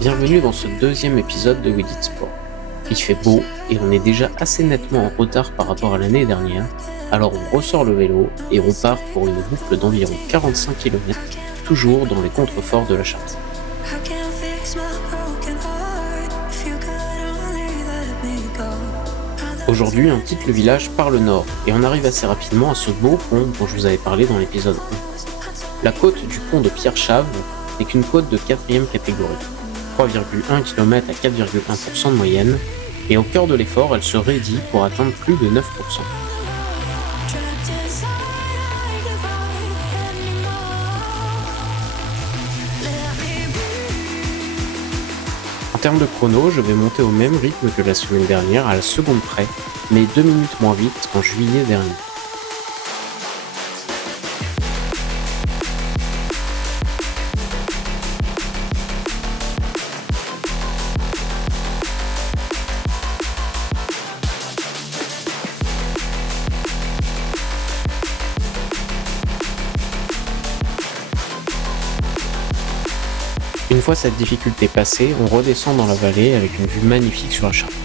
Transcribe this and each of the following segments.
Bienvenue dans ce deuxième épisode de We Did Sport. Il fait beau et on est déjà assez nettement en retard par rapport à l'année dernière, alors on ressort le vélo et on part pour une boucle d'environ 45 km, toujours dans les contreforts de la Charente. Aujourd'hui, on quitte le village par le nord et on arrive assez rapidement à ce beau pont dont je vous avais parlé dans l'épisode 1. La côte du pont de Pierre-Chave n'est qu'une côte de 4e catégorie, 3,1 km à 4,1% de moyenne, et au cœur de l'effort, elle se raidit pour atteindre plus de 9%. En termes de chrono, je vais monter au même rythme que la semaine dernière, à la seconde près, mais 2 minutes moins vite qu'en juillet dernier. Une fois cette difficulté passée, on redescend dans la vallée avec une vue magnifique sur la Chartreuse.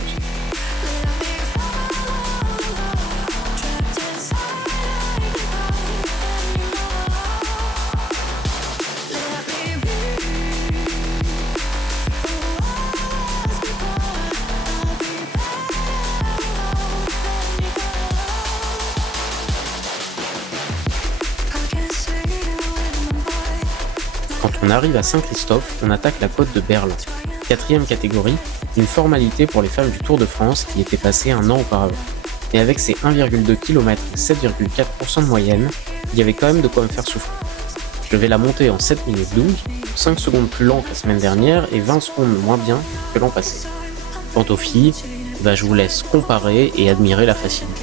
Quand on arrive à Saint-Christophe, on attaque la côte de Berland, 4e catégorie, une formalité pour les femmes du Tour de France qui était passée un an auparavant. Et avec ses 1,2 km et 7,4% de moyenne, il y avait quand même de quoi me faire souffrir. Je vais la monter en 7 minutes 12, 5 secondes plus lent que la semaine dernière et 20 secondes moins bien que l'an passé. Quant aux filles, je vous laisse comparer et admirer la facilité.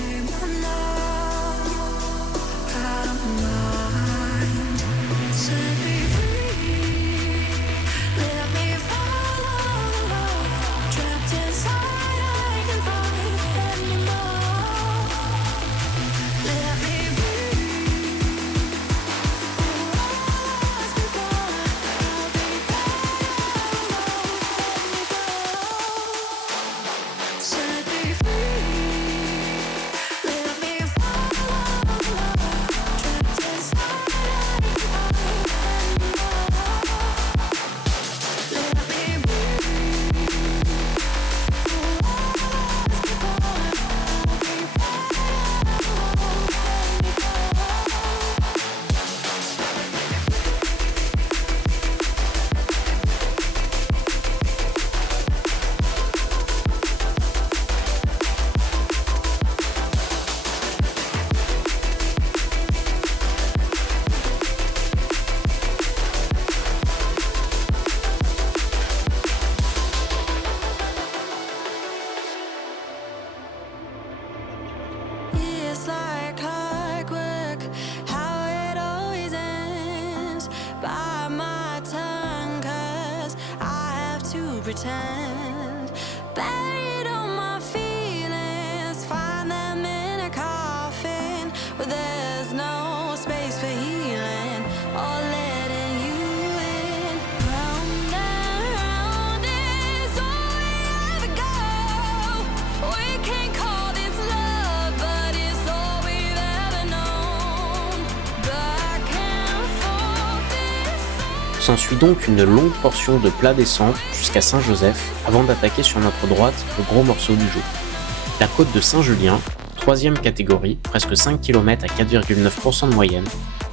Pretend buried all my feelings, find them in a coffin where there's no space for healing or letting you in. Round and round is all we ever go. We can't call this love, but it's all we've ever known. Back and forth. S'ensuit donc une longue portion de plat descente jusqu'à Saint-Joseph avant d'attaquer sur notre droite le gros morceau du jour. La côte de Saint-Julien, 3e catégorie, presque 5 km à 4,9% de moyenne,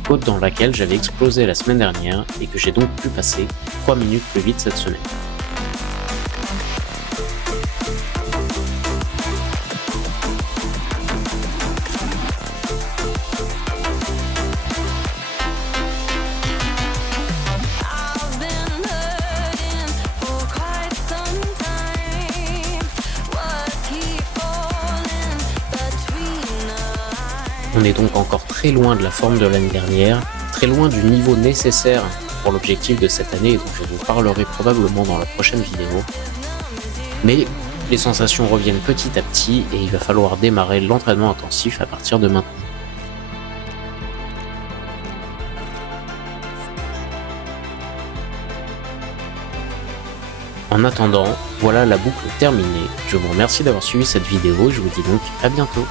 côte dans laquelle j'avais explosé la semaine dernière et que j'ai donc pu passer 3 minutes plus vite cette semaine. On est donc encore très loin de la forme de l'année dernière, très loin du niveau nécessaire pour l'objectif de cette année dont je vous parlerai probablement dans la prochaine vidéo. Mais les sensations reviennent petit à petit et il va falloir démarrer l'entraînement intensif à partir de maintenant. En attendant, voilà la boucle terminée. Je vous remercie d'avoir suivi cette vidéo, je vous dis donc à bientôt.